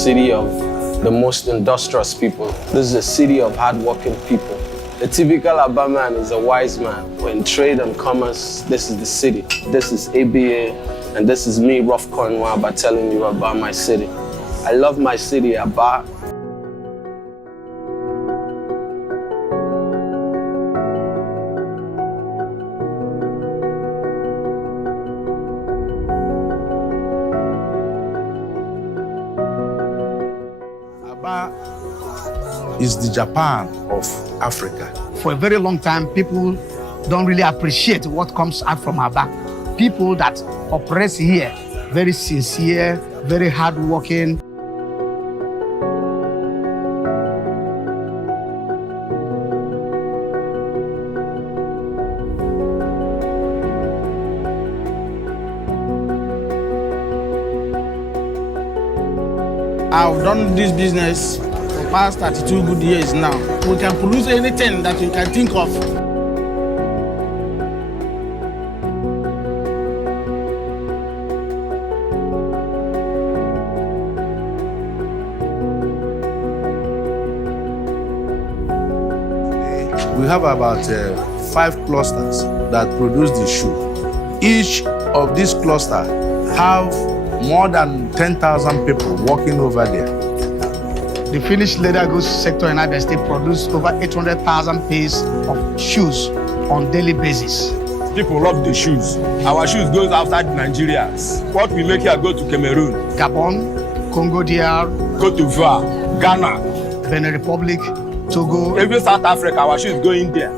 city of the most industrious people. This is a city of hardworking people. The typical Abia man is a wise man. When trade and commerce, this is the city. This is ABA, and this is me, Rough Conwaba, telling you about my city. I love my city, Abia. Abia is the Japan of Africa. For a very long time, people don't really appreciate what comes out from Abia. People that operate here, very sincere, very hardworking. I've done this business for the past 32 good years now. We can produce anything that you can think of. We have about 5 clusters that produce the shoe. Each of these clusters have more than 10,000 people working over there. The finished leather goods sector in Abia State produce over 800,000 pairs of shoes on daily basis. People love the shoes. Our shoes goes outside Nigeria. What we make here go to Cameroon, Gabon, Congo DR, Cote d'Ivoire, Ghana, Benin Republic, Togo. even South Africa. Our shoes going there.